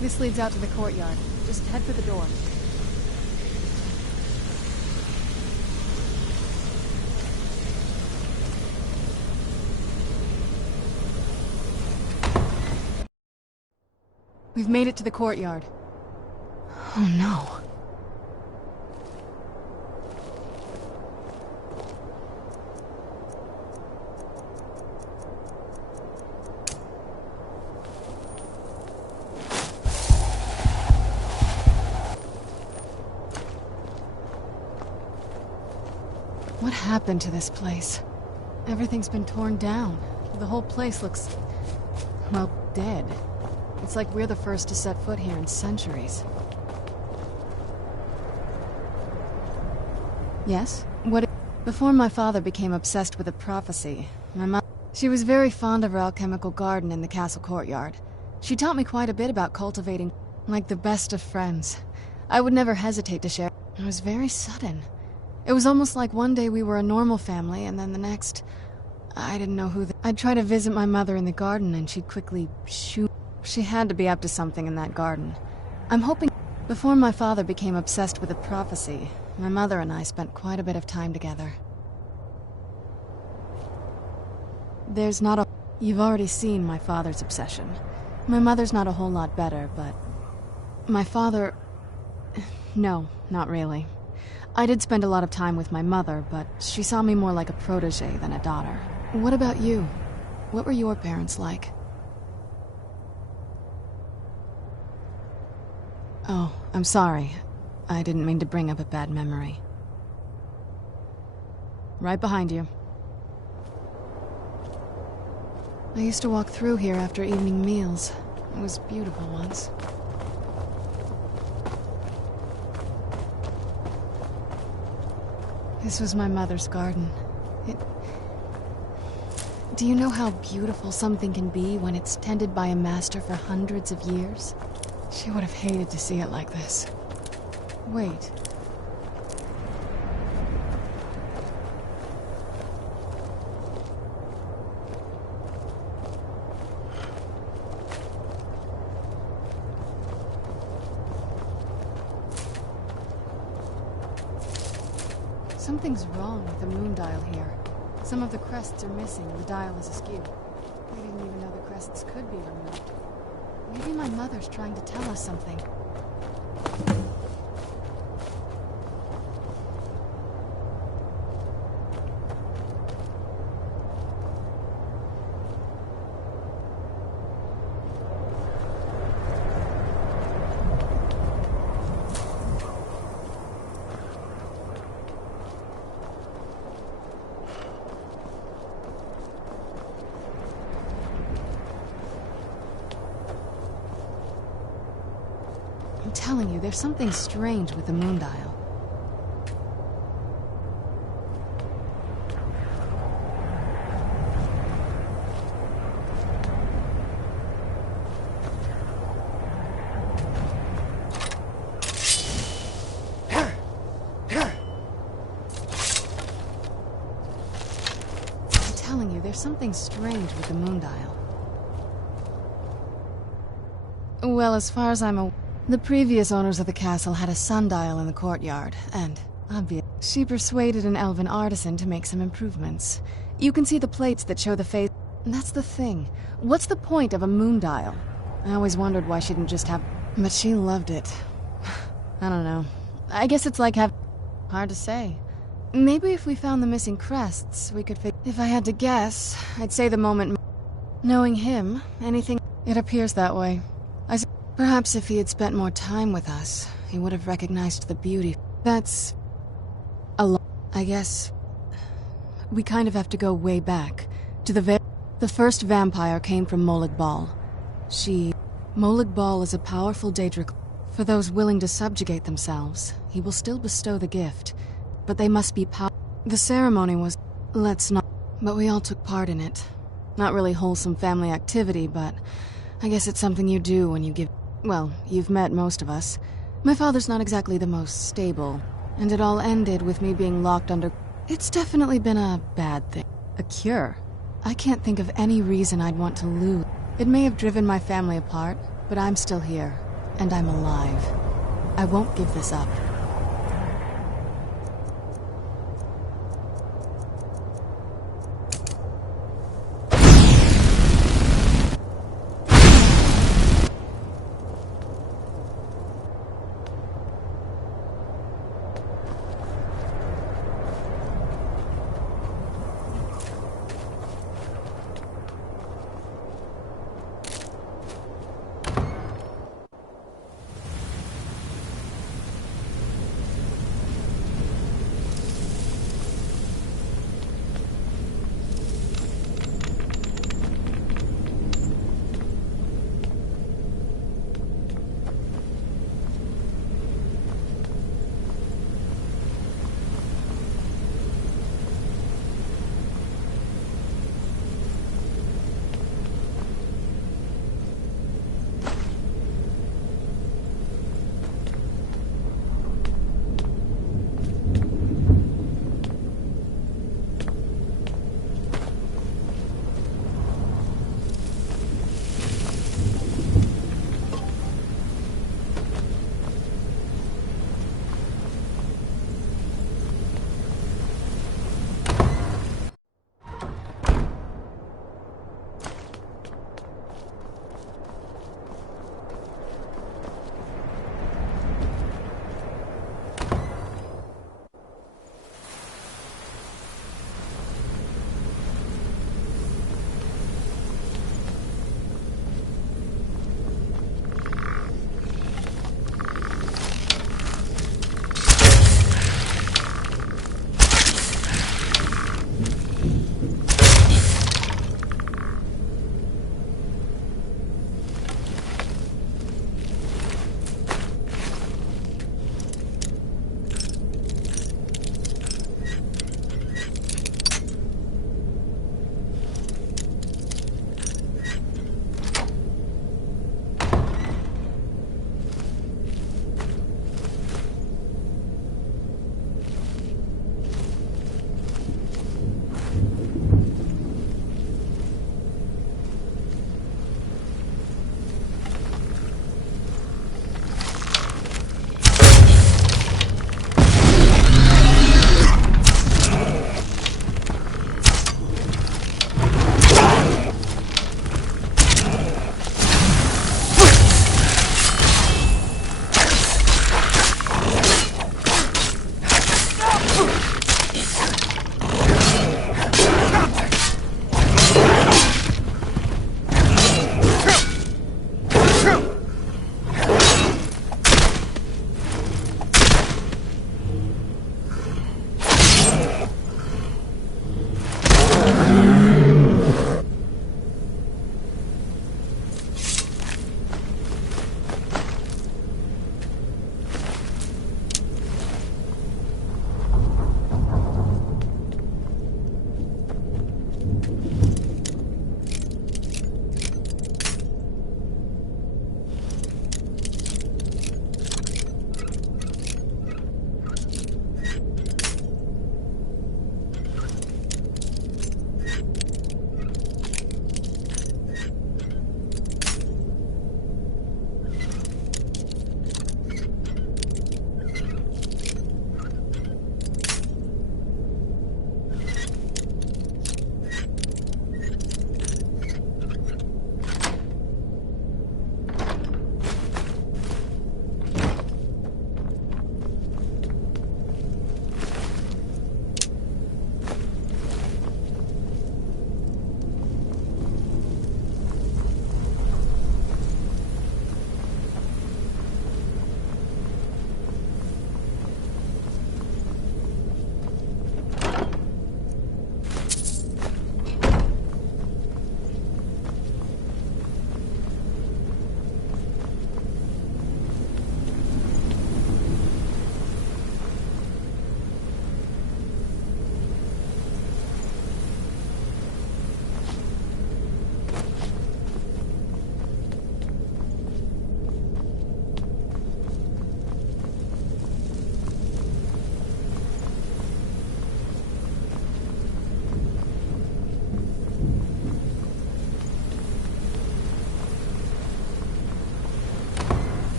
This leads out to the courtyard. Just head for the door. We've made it to the courtyard. Oh no. What happened to this place? Everything's been torn down. The whole place looks, well, dead. It's like we're the first to set foot here in centuries. Yes? What? Before my father became obsessed with a prophecy, my mother... She was very fond of our alchemical garden in the castle courtyard. She taught me quite a bit about cultivating, like the best of friends. I would never hesitate to share. It was very sudden. It was almost like one day we were a normal family, and then the next... I didn't know who I'd try to visit my mother in the garden, and she'd quickly shoot... She had to be up to something in that garden. I'm hoping... Before my father became obsessed with a prophecy, my mother and I spent quite a bit of time together. There's not a... You've already seen my father's obsession. My mother's not a whole lot better, but... My father... No, not really. I did spend a lot of time with my mother, but she saw me more like a protege than a daughter. What about you? What were your parents like? Oh, I'm sorry. I didn't mean to bring up a bad memory. Right behind you. I used to walk through here after evening meals. It was beautiful once. This was my mother's garden. Do you know how beautiful something can be when it's tended by a master for hundreds of years? She would have hated to see it like this. Wait. Something's wrong with the moon dial here. Some of the crests are missing and the dial is askew. I didn't even know the crests could be removed. Maybe my mother's trying to tell us something. I'm telling you, there's something strange with the moon dial. I'm telling you, there's something strange with the moon dial. Well, as far as I'm aware, the previous owners of the castle had a sundial in the courtyard, and, obviously, she persuaded an elven artisan to make some improvements. You can see the plates that show the phase. That's the thing. What's the point of a moon dial? I always wondered why she didn't just have... But she loved it. I don't know. I guess it's like have... Hard to say. Maybe if we found the missing crests, we could figure... If I had to guess, I'd say the moment... Knowing him, anything... It appears that way. Perhaps if he had spent more time with us, he would have recognized the beauty. That's... a lot. I guess... We kind of have to go way back. To the first vampire came from Molag Bal. Molag Bal is a powerful Daedric. For those willing to subjugate themselves, he will still bestow the gift. But they must be The ceremony was... Let's not... But we all took part in it. Not really wholesome family activity, but... I guess it's something you do when you give... Well, you've met most of us. My father's not exactly the most stable, and it all ended with me being locked under... It's definitely been a bad thing. A cure? I can't think of any reason I'd want to lose. It may have driven my family apart, but I'm still here. and I'm alive. I won't give this up.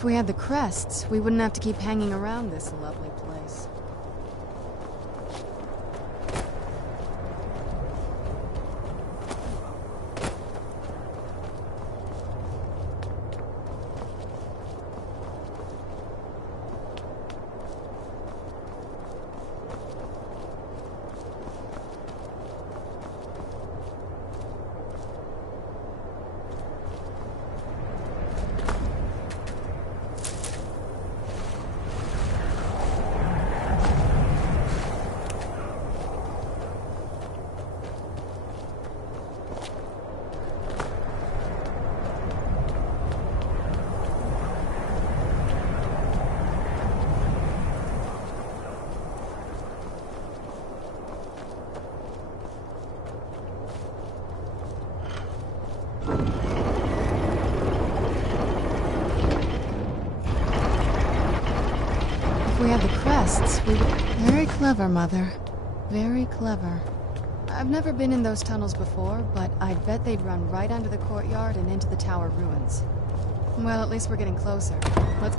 If we had the crests, we wouldn't have to keep hanging around this lovely place. If we had the crests, we would... Very clever, Mother. Very clever. I've never been in those tunnels before, but I'd bet they'd run right under the courtyard and into the tower ruins. Well, at least we're getting closer. Let's...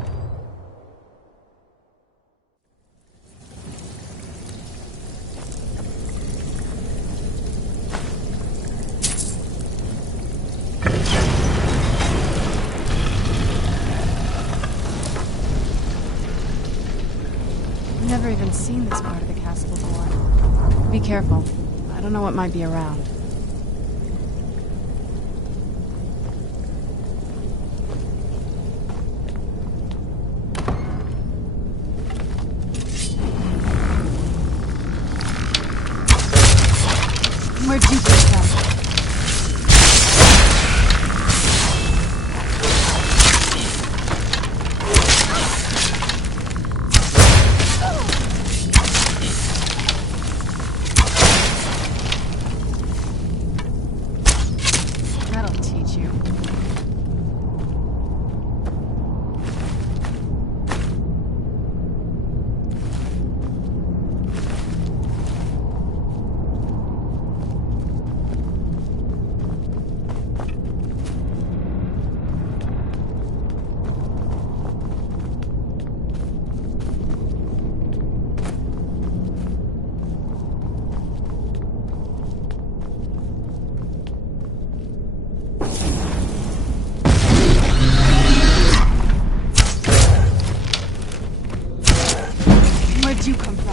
I've never even seen this part of the castle before. Be careful. I don't know what might be around. Where'd you come from? That'll teach you. Where'd you come from?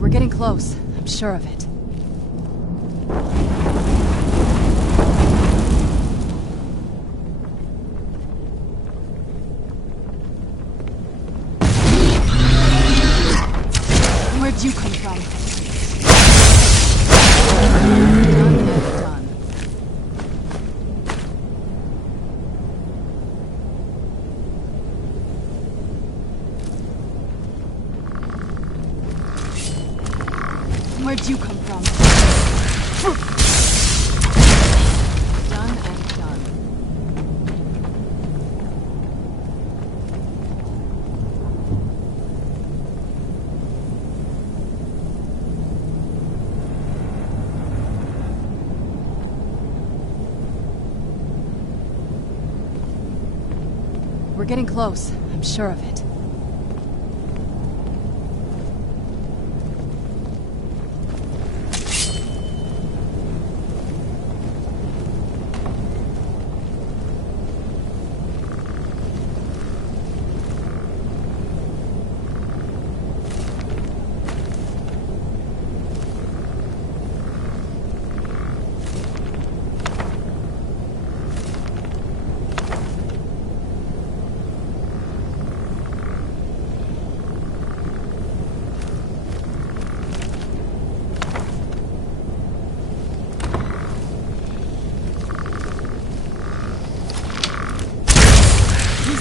We're getting close. I'm sure of it. Where'd you come from? Done and done. Where'd you come from? Done and done. We're getting close. I'm sure of it.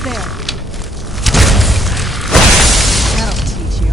He's there. That'll teach you.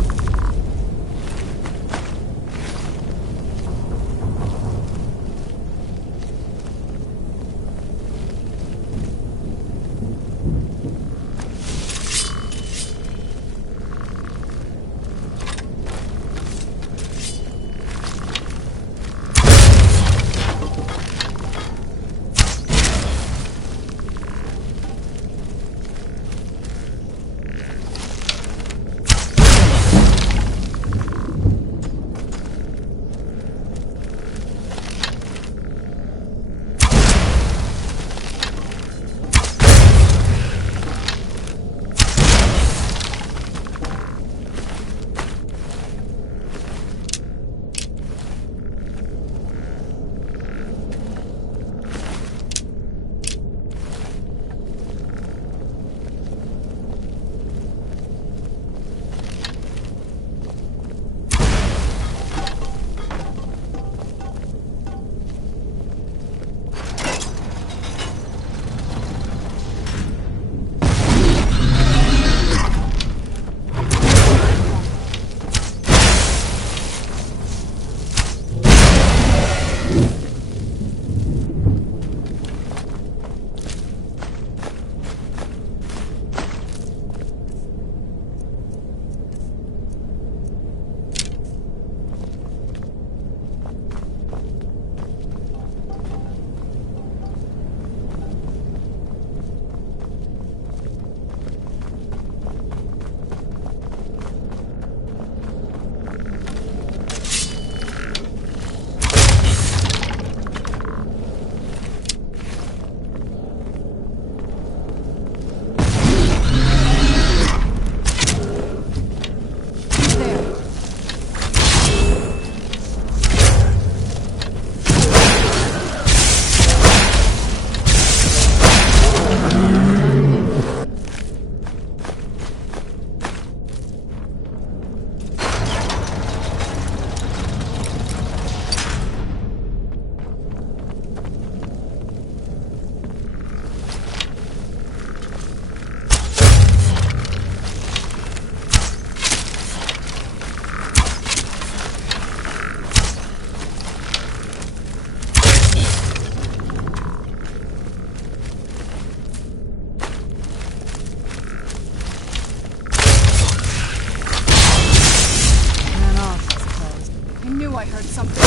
I heard something.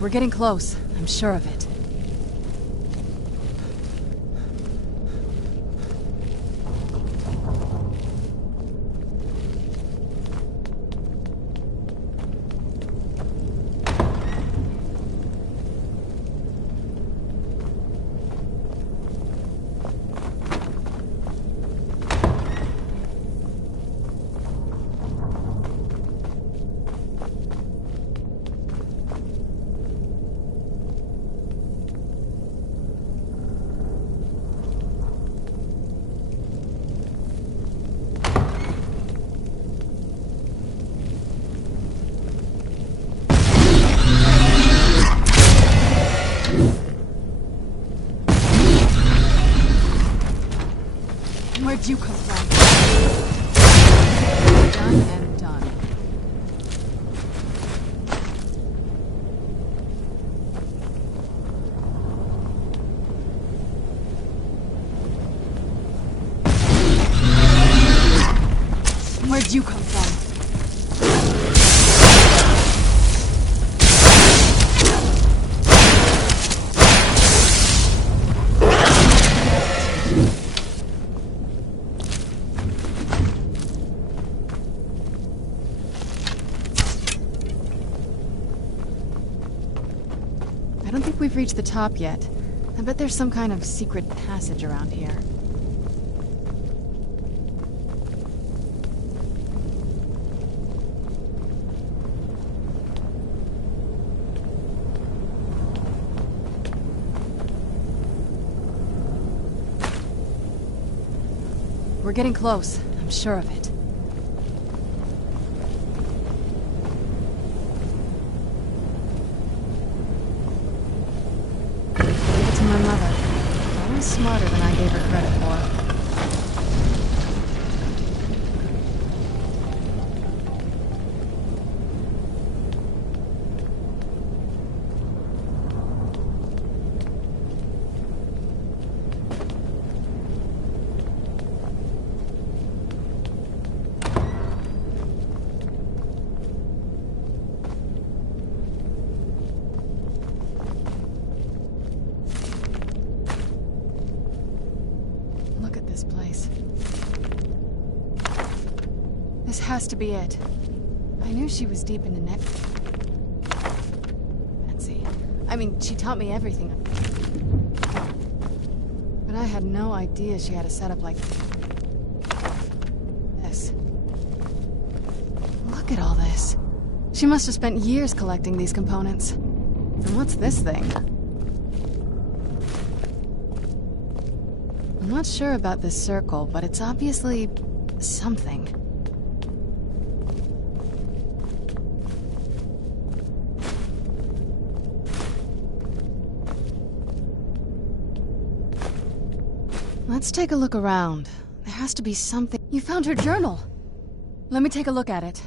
We're getting close. I'm sure of it. Where'd you come from? Done and done. Where'd you come from? I don't think we've reached the top yet. I bet there's some kind of secret passage around here. getting close. I'm sure of it. Give it to my mother. Always smarter than I gave her credit for. This place. This has to be it. I knew she was deep into net. Fancy. I mean, she taught me everything. But I had no idea she had a setup like this. Look at all this. She must have spent years collecting these components. And what's this thing? I'm not sure about this circle, but it's obviously something. Let's take a look around. There has to be something. You found her journal! Let me take a look at it.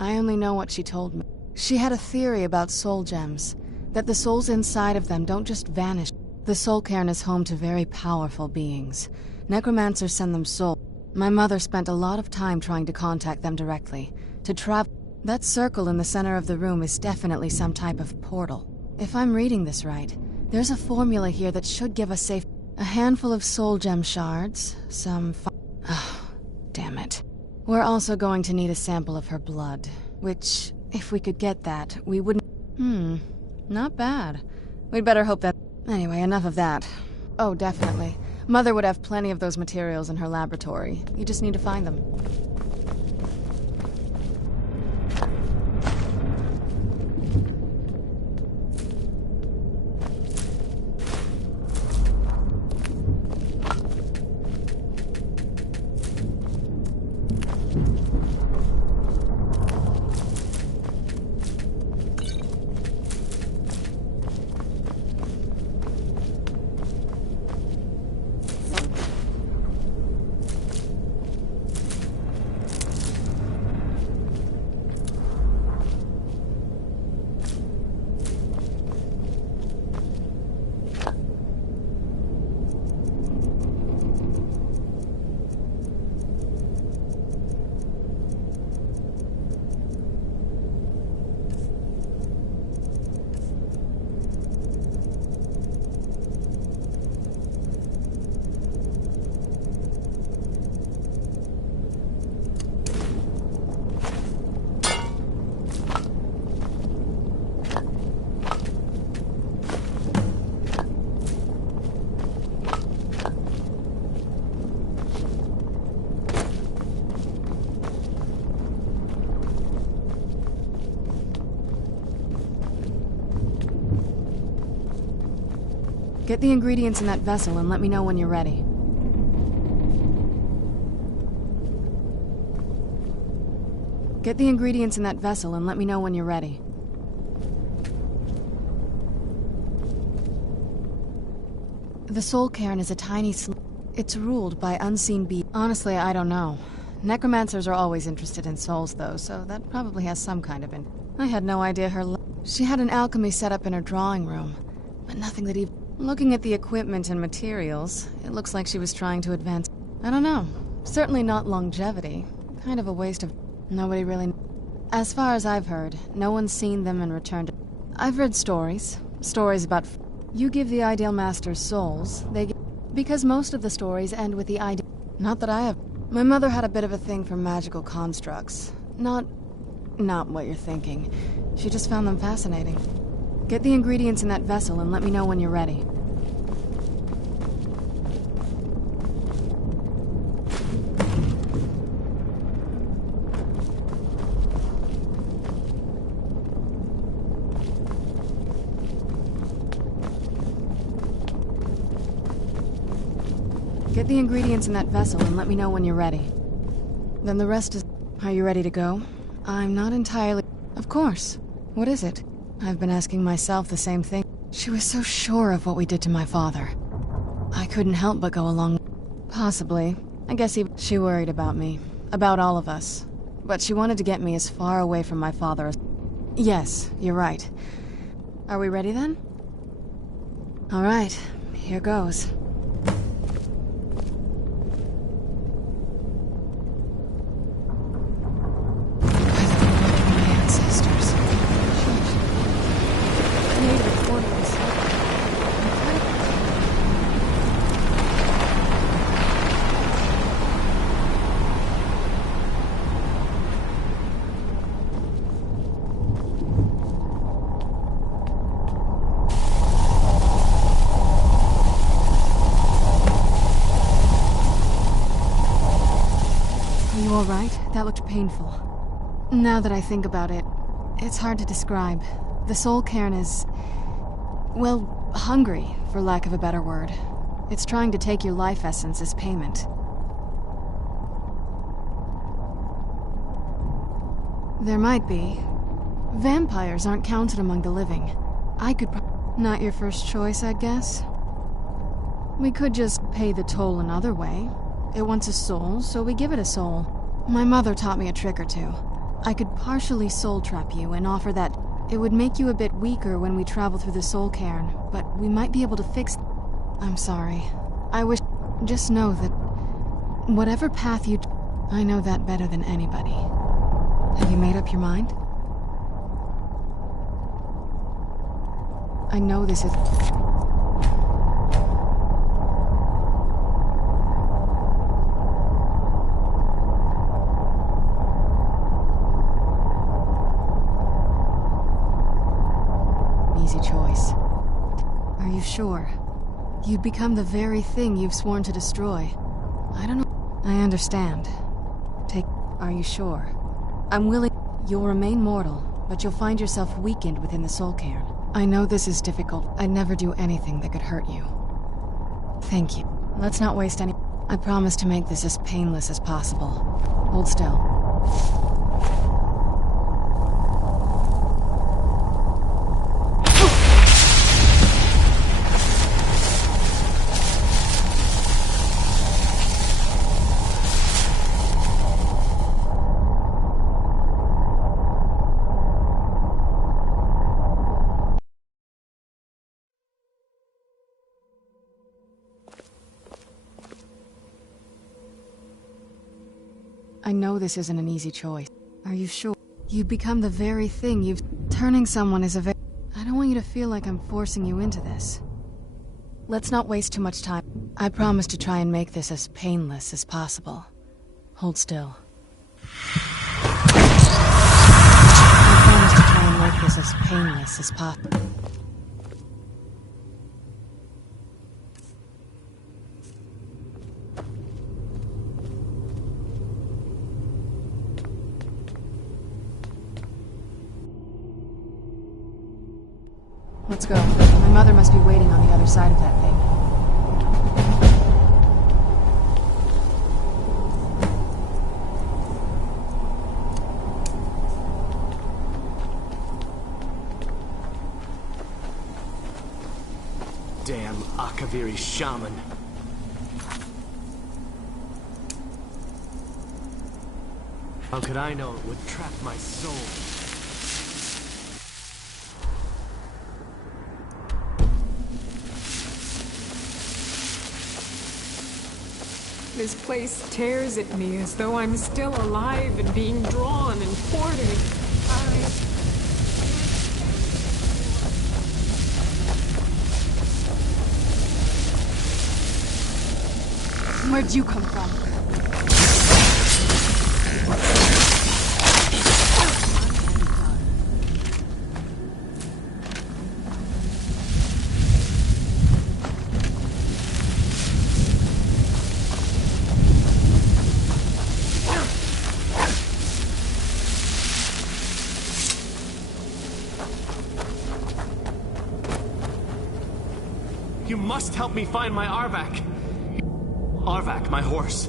I only know what she told me. She had a theory about soul gems, that the souls inside of them don't just vanish. The soul cairn is home to very powerful beings. Necromancers send them souls. My mother spent a lot of time trying to contact them directly. To travel. That circle in the center of the room is definitely some type of portal. If I'm reading this right, there's a formula here that should give us safe. A handful of soul gem shards, oh, damn it. We're also going to need a sample of her blood, which, if we could get that, we wouldn't. Not bad. We'd better hope that. Anyway, enough of that. Oh, definitely. Mother would have plenty of those materials in her laboratory. You just need to find them. Get the ingredients in that vessel and let me know when you're ready. Get the ingredients in that vessel and let me know when you're ready. The soul cairn is a tiny It's ruled by unseen beings. Honestly, I don't know. Necromancers are always interested in souls, though, so that probably has some kind of I had no idea she had an alchemy set up in her drawing room, but nothing that even... Looking at the equipment and materials, it looks like she was trying to advance... I don't know. Certainly not longevity. Kind of a waste of... Nobody really... As far as I've heard, no one's seen them and returned... I've read stories. Stories about... You give the Ideal Masters souls, they give... Because most of the stories end with the ideal... Not that I have... My mother had a bit of a thing for magical constructs. Not what you're thinking. She just found them fascinating. Get the ingredients in that vessel and let me know when you're ready. Get the ingredients in that vessel and let me know when you're ready. Then the rest is... Are you ready to go? I'm not entirely... Of course. What is it? I've been asking myself the same thing. She was so sure of what we did to my father. I couldn't help but go along... Possibly. I guess she worried about me. About all of us. But she wanted to get me as far away from my father as... Yes, you're right. Are we ready then? All right, here goes. All right, that looked painful. Now that I think about it, it's hard to describe. The soul cairn is... well, hungry, for lack of a better word. It's trying to take your life essence as payment. There might be. Vampires aren't counted among the living. I could Not your first choice, I guess. We could just pay the toll another way. It wants a soul, so we give it a soul. My mother taught me a trick or two. I could partially soul trap you and offer that it would make you a bit weaker when we travel through the soul cairn, but we might be able to fix... I'm sorry. I wish... Just know that... whatever path you... I know that better than anybody. Have you made up your mind? I know this is... easy choice. Are you sure? You'd become the very thing you've sworn to destroy. I don't know. I understand. Are you sure? I'm willing... You'll remain mortal, but you'll find yourself weakened within the soul cairn. I know this is difficult. I'd never do anything that could hurt you. Thank you. Let's not waste any... I promise to make this as painless as possible. Hold still. I know this isn't an easy choice. Are you sure? You'd become the very thing you've... Turning someone is a very... I don't want you to feel like I'm forcing you into this. Let's not waste too much time. I promise to try and make this as painless as possible. Hold still. I promise to try and make this as painless as possible. Let's go. My mother must be waiting on the other side of that thing. Damn Akaviri shaman. How could I know it would trap my soul? This place tears at me as though I'm still alive and being drawn and quartered. Where'd you come from? You must help me find my Arvak. Arvak, my horse.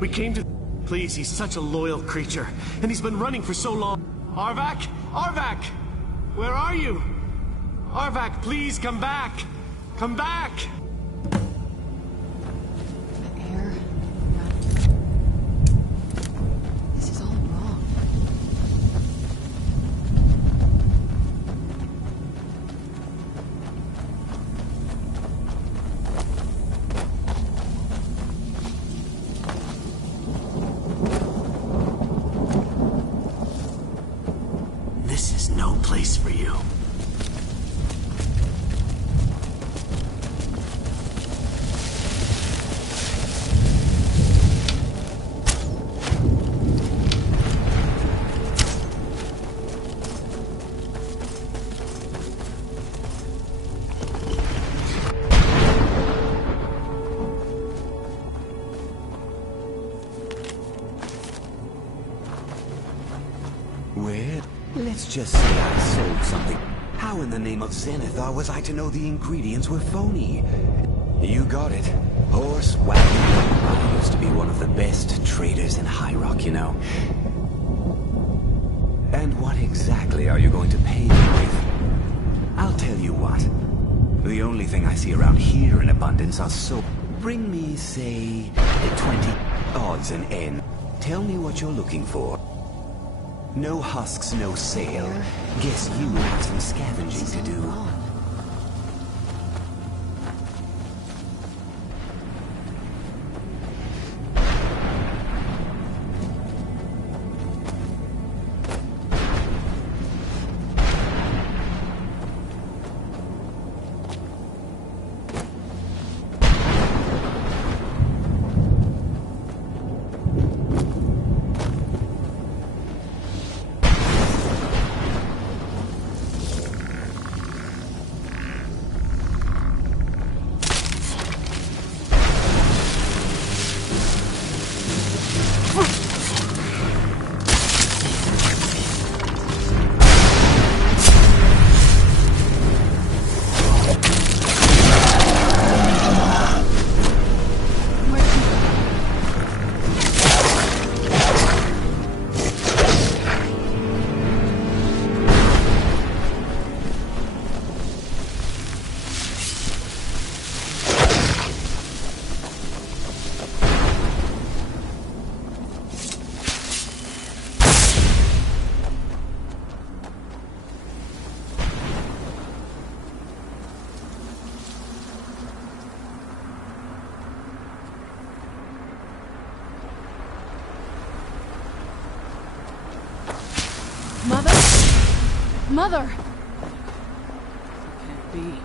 We came to... Please, he's such a loyal creature, and he's been running for so long. Arvak? Arvak! Where are you? Arvak, please come back! Come back! The air. This is all wrong. This is no place for you. Well, let's just say I sold something. How in the name of Zenithar was I to know the ingredients were phony? You got it. Horse wagon. I used to be one of the best traders in High Rock, you know. And what exactly are you going to pay me with? I'll tell you what. The only thing I see around here in abundance are Bring me, say, 20 odds and end. Tell me what you're looking for. No husks, no sale. Guess you have some scavenging to do. Mother! Can't be.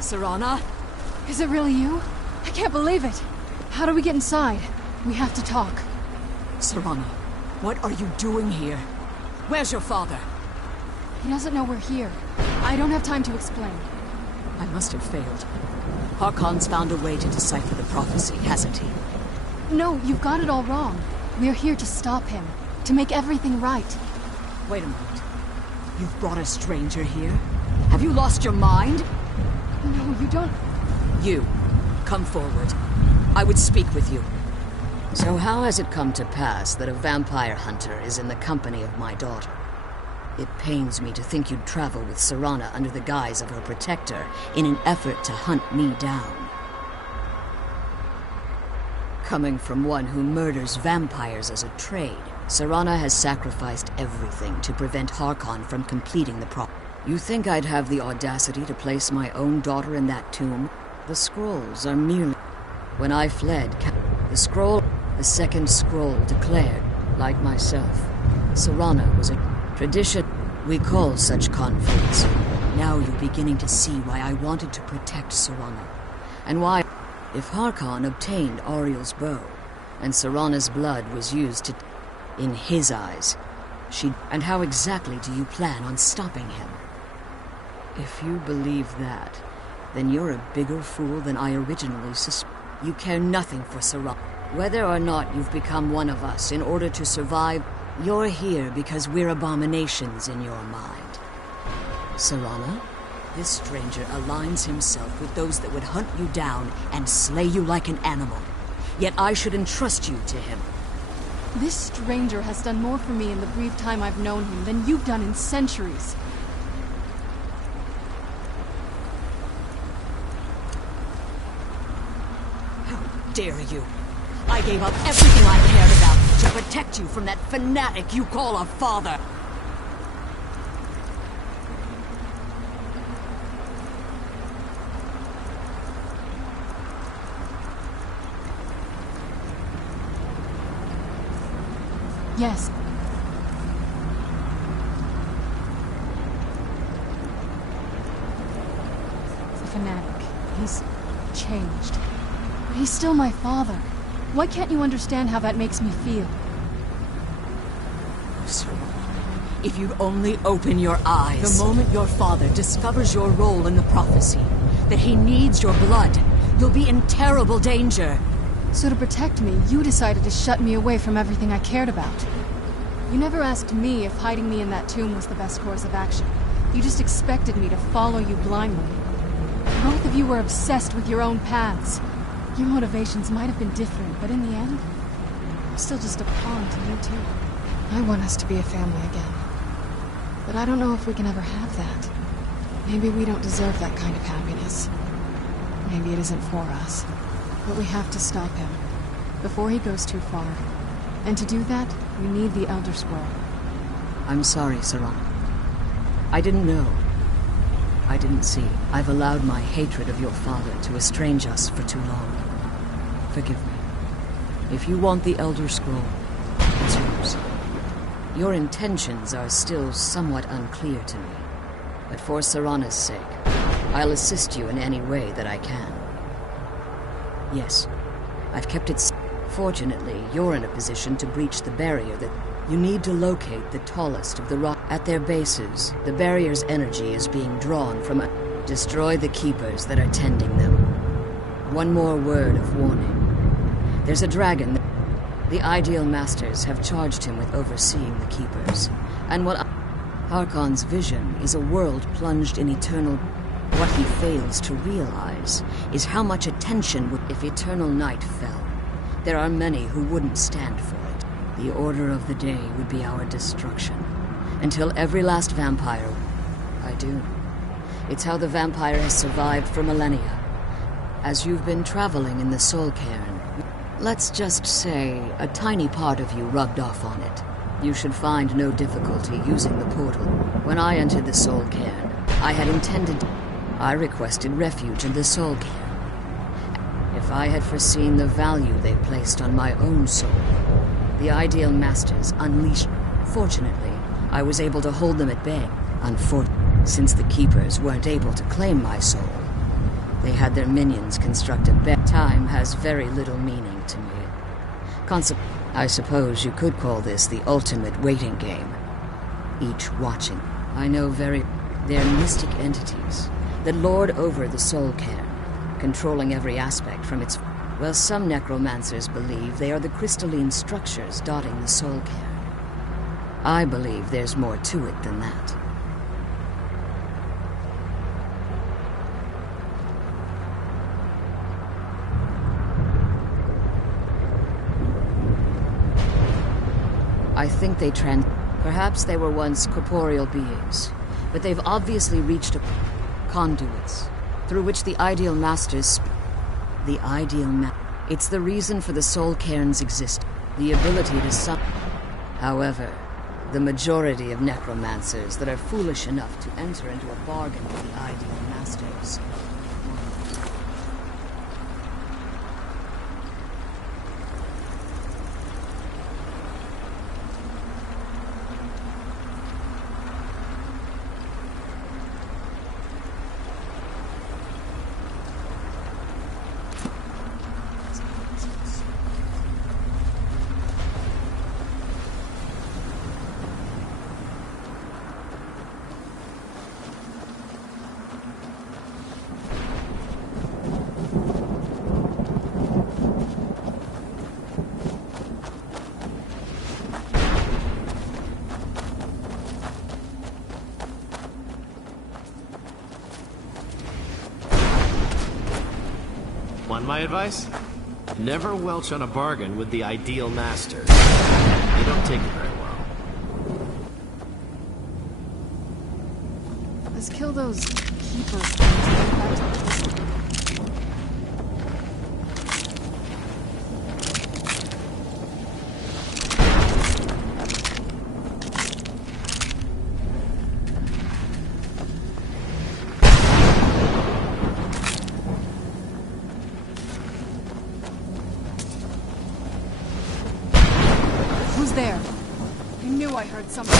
Serana? Is it really you? I can't believe it! How do we get inside? We have to talk. Serana, what are you doing here? Where's your father? He doesn't know we're here. I don't have time to explain. I must have failed. Harkon's found a way to decipher the prophecy, hasn't he? No, you've got it all wrong. We're here to stop him. To make everything right. Wait a moment. You've brought a stranger here? Have you lost your mind? No, you don't... You, come forward. I would speak with you. So how has it come to pass that a vampire hunter is in the company of my daughter? It pains me to think you'd travel with Serana under the guise of her protector in an effort to hunt me down. Coming from one who murders vampires as a trade, Serana has sacrificed everything to prevent Harkon from completing the You think I'd have the audacity to place my own daughter in that tomb? The scrolls are merely... When I fled, the second scroll declared, like myself, Serana was a tradition. We call such conflicts. Now you're beginning to see why I wanted to protect Serana, and why, if Harkon obtained Ariel's bow, and Serana's blood was used to... In his eyes, And how exactly do you plan on stopping him? If you believe that, then you're a bigger fool than I originally suspected. You care nothing for Serana. Whether or not you've become one of us in order to survive, you're here because we're abominations in your mind. Serana, this stranger aligns himself with those that would hunt you down and slay you like an animal. yet I should entrust you to him. This stranger has done more for me in the brief time I've known him than you've done in centuries. How dare you? I gave up everything I cared about to protect you from that fanatic you call a father. Yes. He's a fanatic. He's changed. But he's still my father. Why can't you understand how that makes me feel? Sir, if you'd only open your eyes. The moment your father discovers your role in the prophecy, that he needs your blood, you'll be in terrible danger. So to protect me, you decided to shut me away from everything I cared about. You never asked me if hiding me in that tomb was the best course of action. You just expected me to follow you blindly. Both of you were obsessed with your own paths. Your motivations might have been different, but in the end, I'm still just a pawn to you two. I want us to be a family again. But I don't know if we can ever have that. Maybe we don't deserve that kind of happiness. Maybe it isn't for us. But we have to stop him, before he goes too far. And to do that, we need the Elder Scroll. I'm sorry, Serana. I didn't know. I didn't see. I've allowed my hatred of your father to estrange us for too long. Forgive me. If you want the Elder Scroll, it's yours. Your intentions are still somewhat unclear to me. But for Serana's sake, I'll assist you in any way that I can. Yes, I've kept it. Fortunately, you're in a position to breach the barrier that you need to locate the tallest of the rock. At their bases, the barrier's energy is being drawn from a... Destroy the Keepers that are tending them. One more word of warning. There's a dragon. The Ideal Masters have charged him with overseeing the Keepers. And what Harkon's vision is a world plunged in eternal... What he fails to realize is how much attention would... If eternal night fell, there are many who wouldn't stand for it. The order of the day would be our destruction. Until every last vampire... I do. It's how the vampire has survived for millennia. As you've been traveling in the Soul Cairn, let's just say a tiny part of you rubbed off on it. You should find no difficulty using the portal. When I entered the Soul Cairn, I had intended... I requested refuge in the Soul Cairn. If I had foreseen the value they placed on my own soul, the Ideal Masters unleashed... Fortunately, I was able to hold them at bay. Unfortunately, since the Keepers weren't able to claim my soul, they had their minions construct a bet. Time has very little meaning to me. I suppose you could call this the ultimate waiting game. Each watching. I know they're mystic entities that lord over the Soul Cairn, controlling every aspect from its... Well, some necromancers believe they are the crystalline structures dotting the Soul Cairn. I believe there's more to it than that. I think they Perhaps they were once corporeal beings, but they've obviously reached a... conduits, through which the Ideal Masters... The Ideal It's the reason for the Soul Cairn's existence. The ability to However, the majority of necromancers that are foolish enough to enter into a bargain with the Ideal Masters... Want my advice? Never welch on a bargain with the ideal master. They don't take it very well. Let's kill those keepers things. Who's there? I knew I heard something.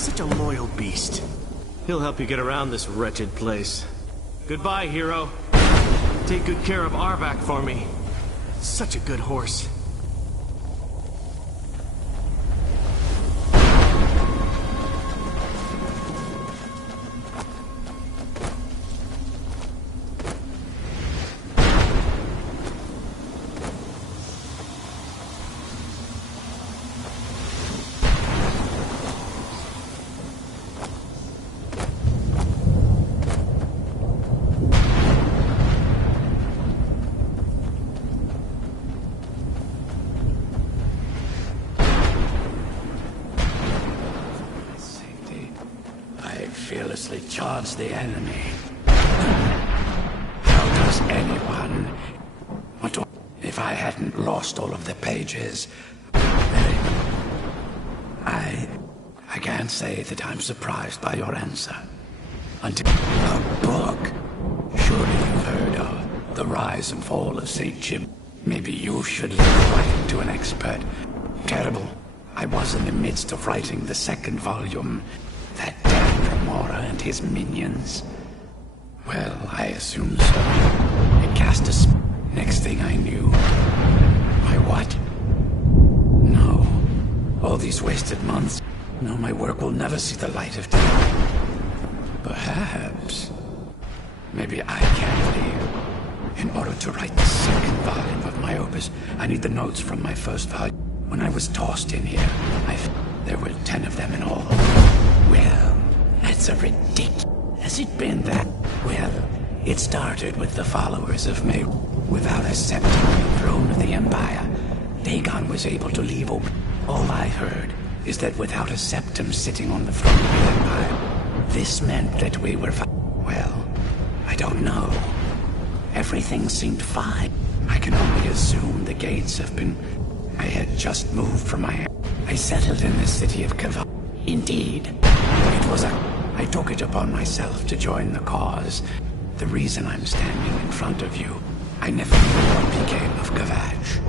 He's such a loyal beast. He'll help you get around this wretched place. Goodbye, hero. Take good care of Arvak for me. Such a good horse. Fearlessly charge the enemy. How does anyone... What do... If I hadn't lost all of the pages... I can't say that I'm surprised by your answer. Until... A book? Surely you've heard of The Rise and Fall of St. Jim. Maybe you should leave writing to an expert. Terrible. I was in the midst of writing the second volume. That damn Remora and his minions. Well, I assume so. It cast a next thing I knew. My what? No. All these wasted months. No, my work will never see the light of day. Perhaps. Maybe I can't leave. In order to write the second volume of my opus, I need the notes from my first volume. When I was tossed in here, there were 10 of them in all. Well, that's a ridiculous... Has it been that? Well, it started with the followers of May. Without a scepter on the throne of the Empire, Dagon was able to leave open. All I heard is that without a septum sitting on the throne of the Empire, this meant that we were... Well, I don't know. Everything seemed fine. I can only assume the gates have been... I had just moved from my... I settled in the city of Kaval. Indeed. It was I took it upon myself to join the cause. The reason I'm standing in front of you, I never knew what became of Kavach.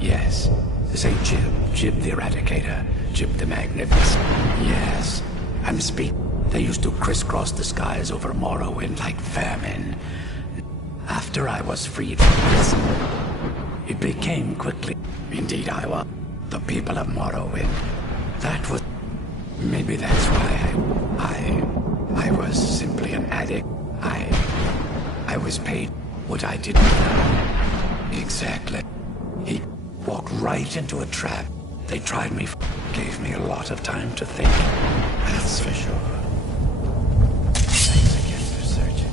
Yes. St. Jib the Eradicator, Jib the Magnificent. Yes. I'm speaking. They used to crisscross the skies over Morrowind like vermin. After I was freed from prison, it became quickly. Indeed, I was. The people of Morrowind. That was... Maybe that's why I was simply an addict. I was paid what I didn't know. Exactly. He walked right into a trap. They tried me, gave me a lot of time to think. That's for sure. Thanks again for searching.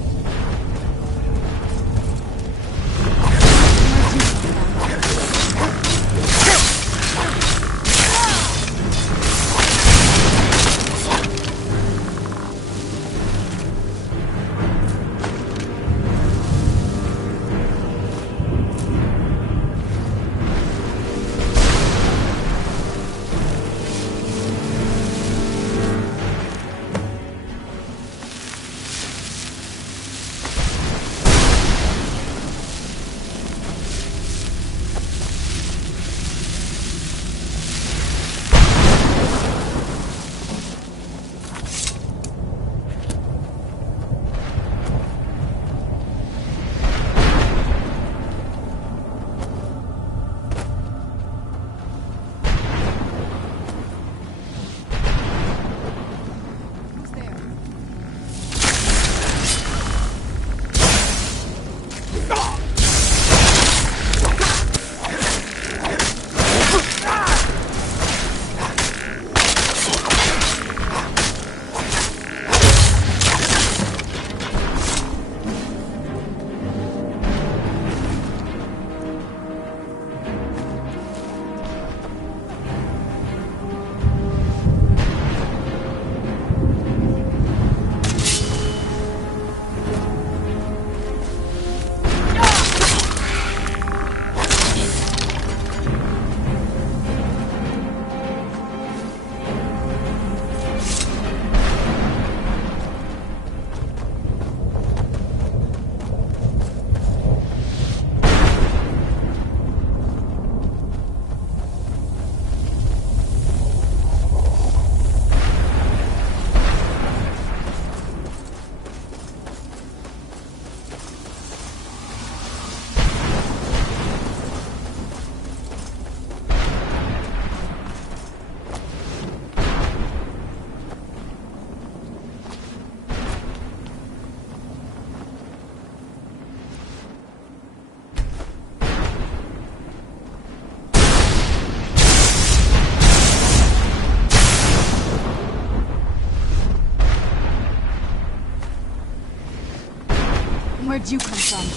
Where'd you come from?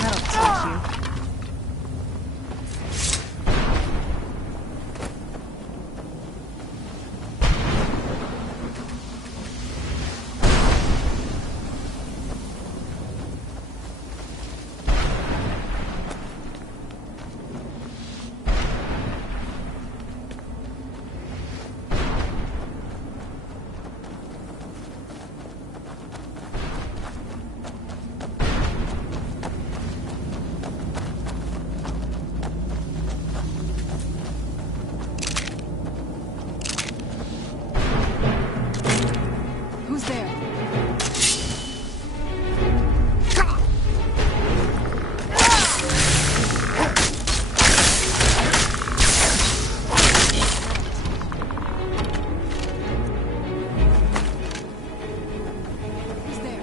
That'll teach you. Who's there? Who's there?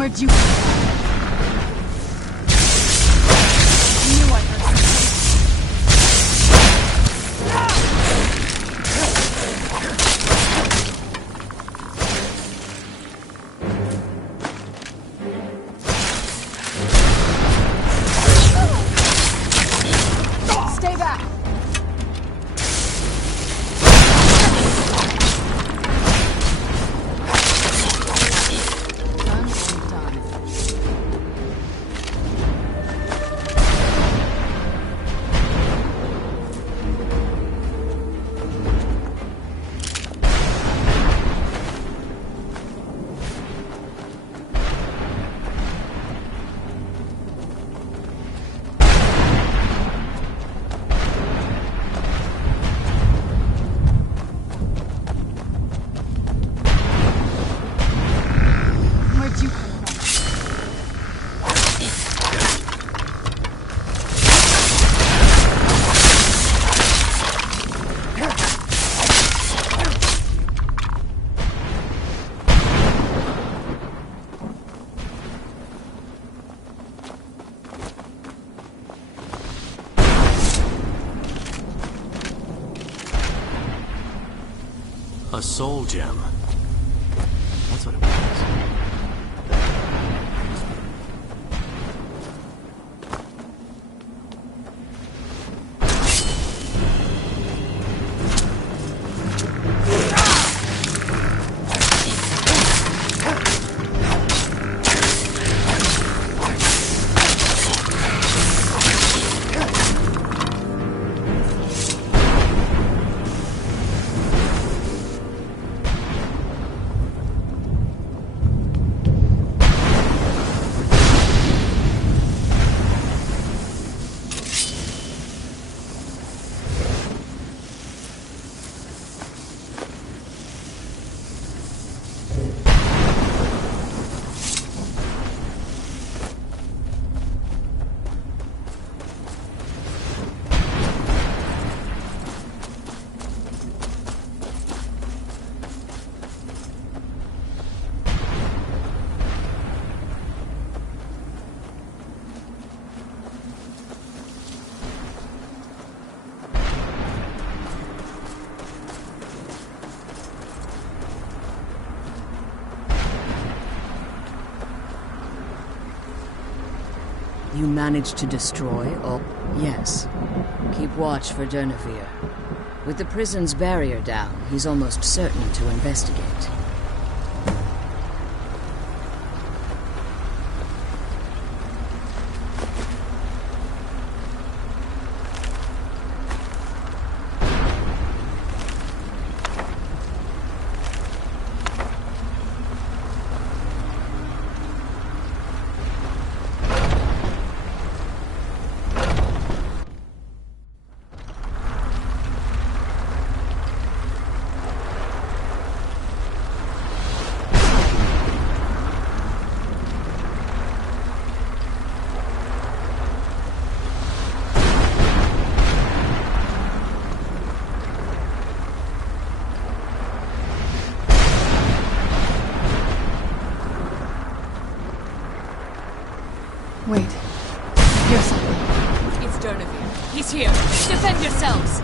Where'd you come from? I knew I heard something. Stay back! A soul gem. That's what it was. You managed to destroy all? Yes. Keep watch for Durnevere. With the prison's barrier down, he's almost certain to investigate. Wait. Here's something. It's Durnevere. He's here. Defend yourselves!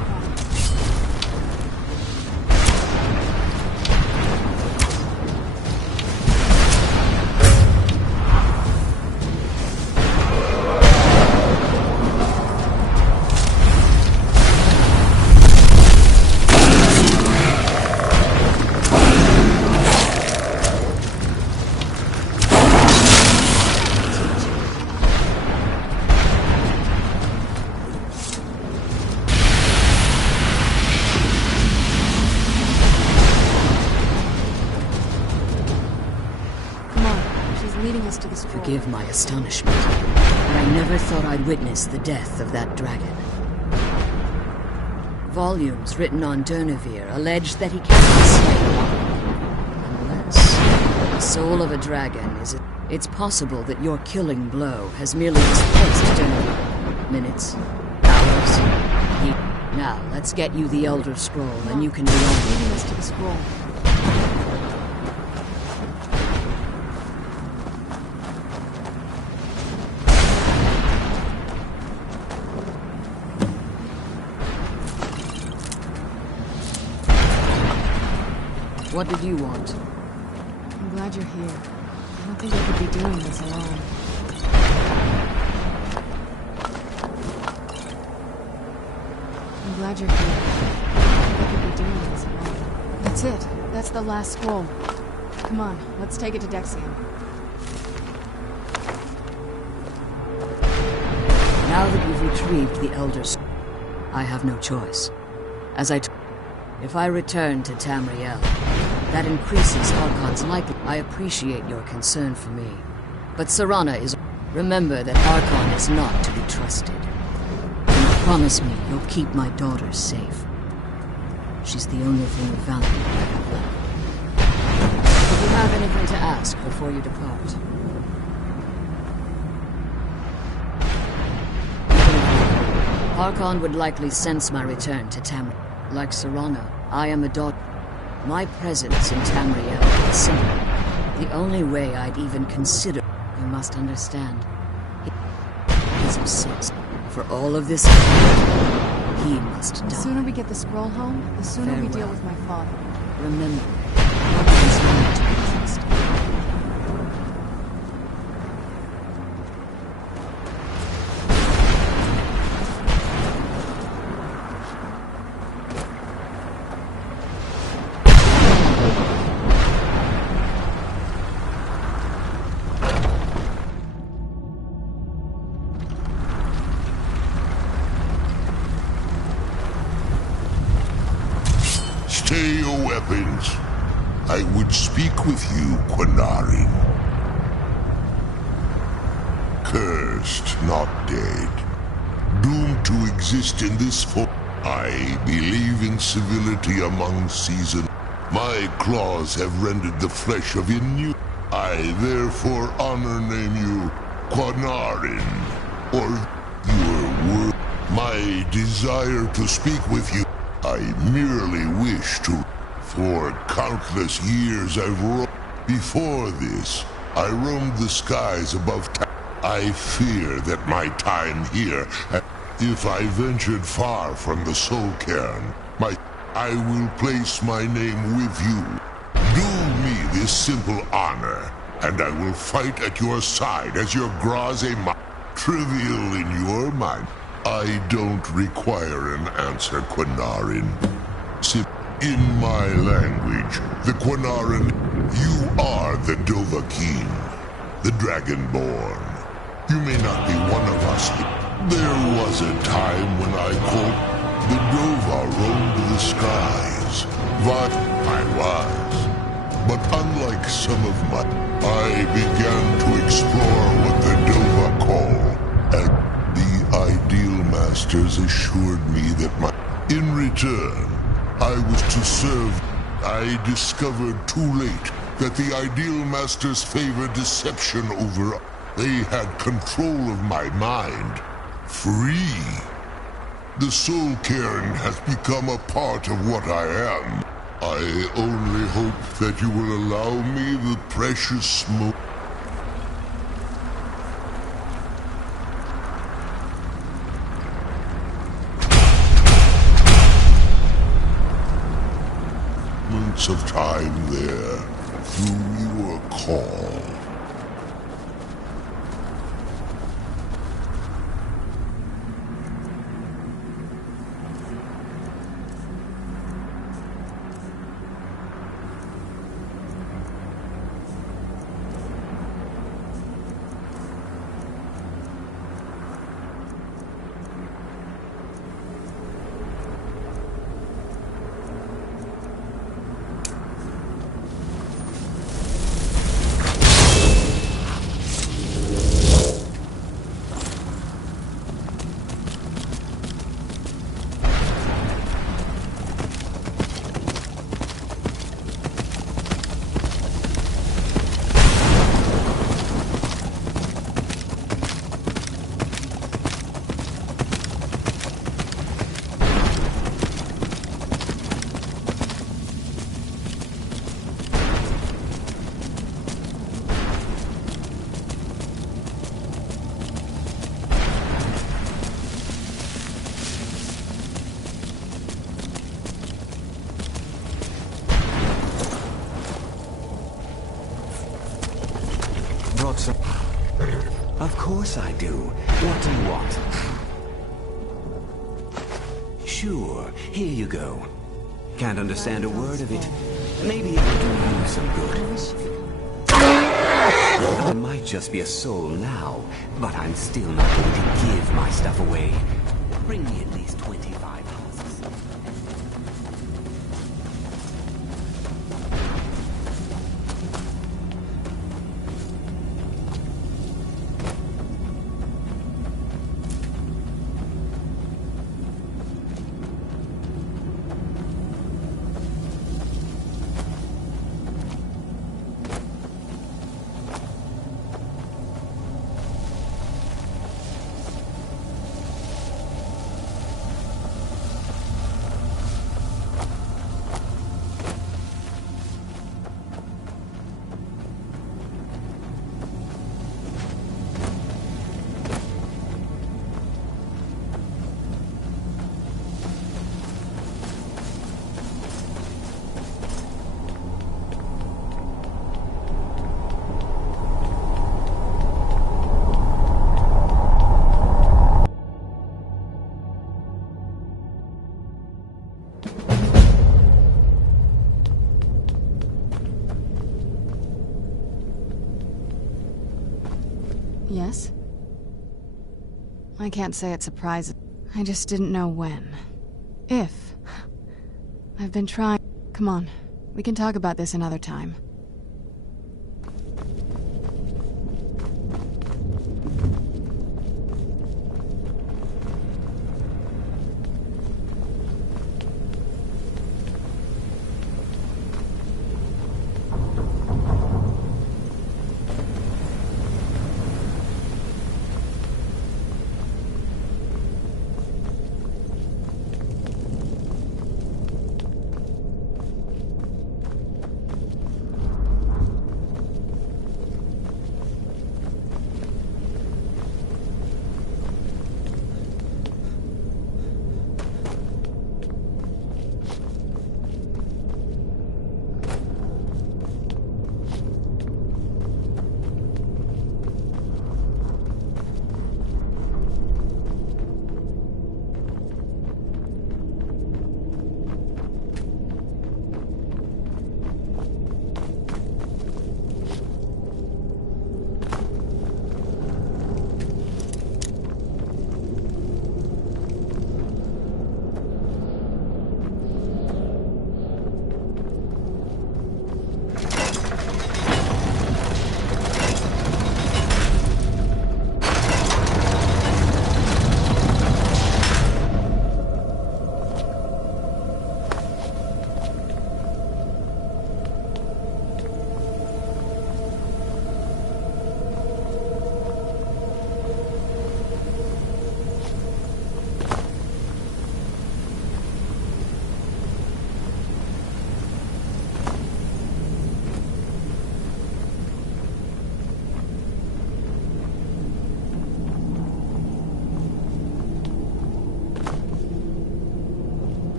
Leading us to the scroll. Forgive my astonishment, but I never thought I'd witness the death of that dragon. Volumes written on Durnevere allege that he can't be slain. Unless the soul of a dragon is... It's possible that your killing blow has merely displaced Durnevere. Minutes, hours, Now, let's get you the Elder Scroll, and you can be on. Leading us to the scroll. What did you want? I'm glad you're here. I don't think I could be doing this alone. I'm glad you're here. I don't think I could be doing this alone. That's it. That's the last scroll. Come on, let's take it to Dexium. Now that you've retrieved the Elder Scroll, I have no choice. If I return to Tamriel, that increases Harkon's likelihood. I appreciate your concern for me, but Serana is... Remember that Harkon is not to be trusted. And promise me you'll keep my daughter safe. She's the only thing of value I have left. If you have anything to ask before you depart... Harkon would likely sense my return to Tamriel. Like Serana, I am a daughter. My presence in Tamriel is simple. The only way I'd even consider... You must understand. He's obsessed. For all of this, he must die. The sooner we get the scroll home, the sooner we deal Farewell. with my father. Remember, Harkon's not to be trusted. Stay your weapons. I would speak with you, Quinarin. Cursed, not dead. Doomed to exist in this form. I believe in civility among seasons. My claws have rendered the flesh of Inu. I therefore honor name you Quinarin, or your word. My desire to speak with you. I merely wish to. For countless years I've roamed. Before this, I roamed the skies above town. I fear that my time here, if I ventured far from the Soul Cairn, I will place my name with you. Do me this simple honor, and I will fight at your side as your Graze. trivial in your mind. I don't require an answer, Quinarin. In my language, the Quinarin, you are the Dovahkiin, the Dragonborn. You may not be one of us. There was a time when I called the Dova roamed the skies. But I was. But unlike some of my, I began to explore what the Dova call, and the Ideal Masters assured me that in return, I was to serve. I discovered too late that the Ideal Masters favor deception over. They had control of my mind. Free. The Soul Cairn has become a part of what I am. I only hope that you will allow me the precious smoke. Moments of time there, through your call. Of course I do. What do you want? Sure, here you go. Can't understand a word of it. Maybe it will do you some good. I might just be a soul now, but I'm still not going to give my stuff away. Bring me at least 25 houses. Yes? I can't say it surprises. I just didn't know when. If. I've been trying. Come on. We can talk about this another time.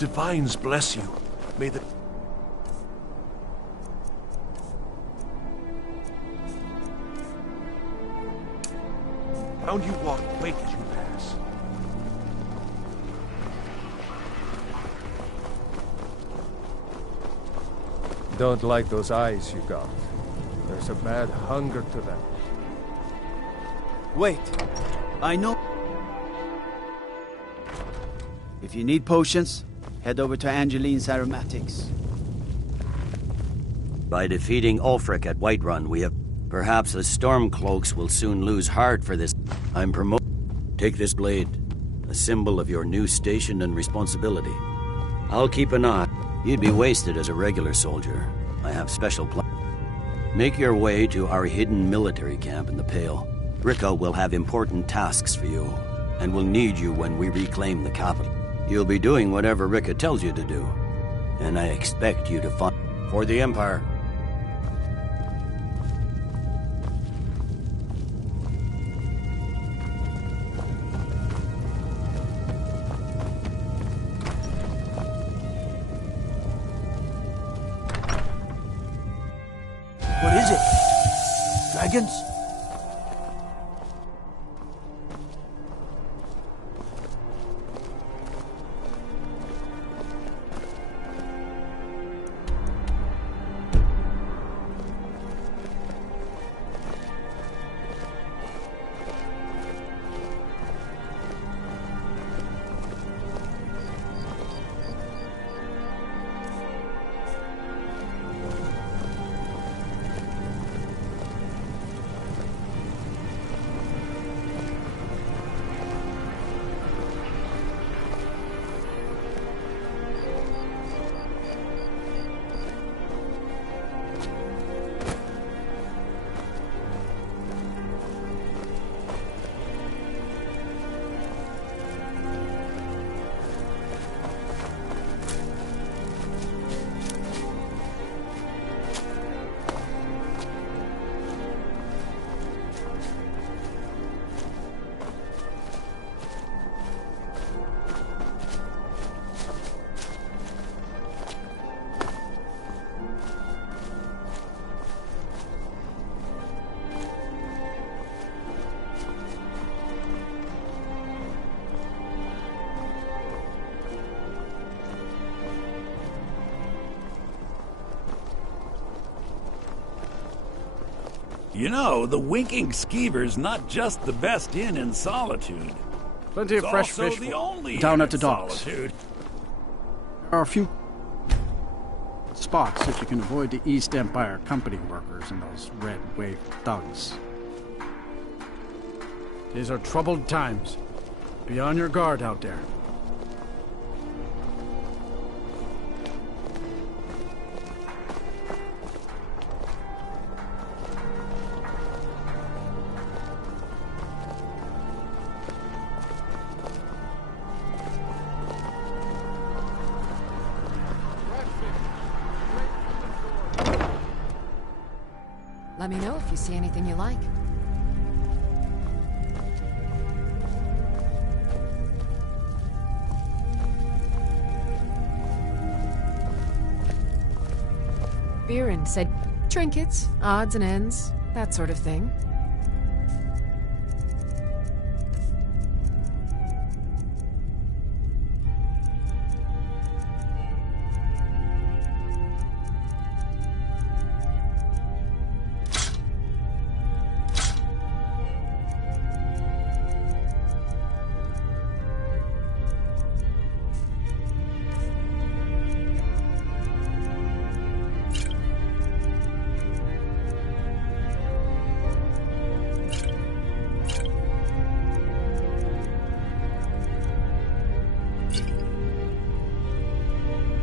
divines bless you. May the... Found you walk quake as you pass. Don't like those eyes you got. There's a bad hunger to them. Wait. I know. If you need potions, head over to Angeline's Aromatics. By defeating Ulfric at Whiterun, we have... Perhaps the Stormcloaks will soon lose heart for this. I'm Take this blade, a symbol of your new station and responsibility. I'll keep an eye. You'd be wasted as a regular soldier. I have special plans. Make your way to our hidden military camp in the Pale. Rikke will have important tasks for you, and will need you when we reclaim the capital. You'll be doing whatever Rikke tells you to do, and I expect you to fight for the Empire. What is it? Dragons? You know, the Winking Skeever's not just the best inn in Solitude. Plenty of fresh also fish the only down inn at the in docks. Solitude. There are a few spots if you can avoid the East Empire company workers and those red wave thugs. These are troubled times. Be on your guard out there. Let me know if you see anything you like. Viren said trinkets, odds and ends, that sort of thing.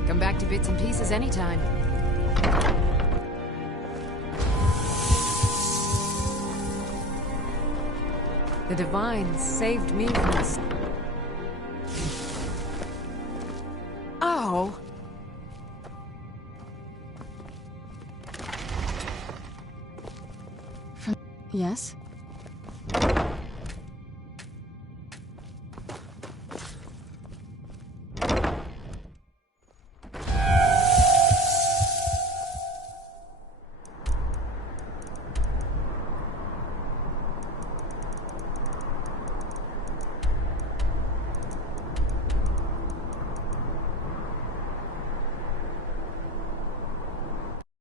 Come back to bits and pieces anytime. The Divines saved me from this. Oh! Yes?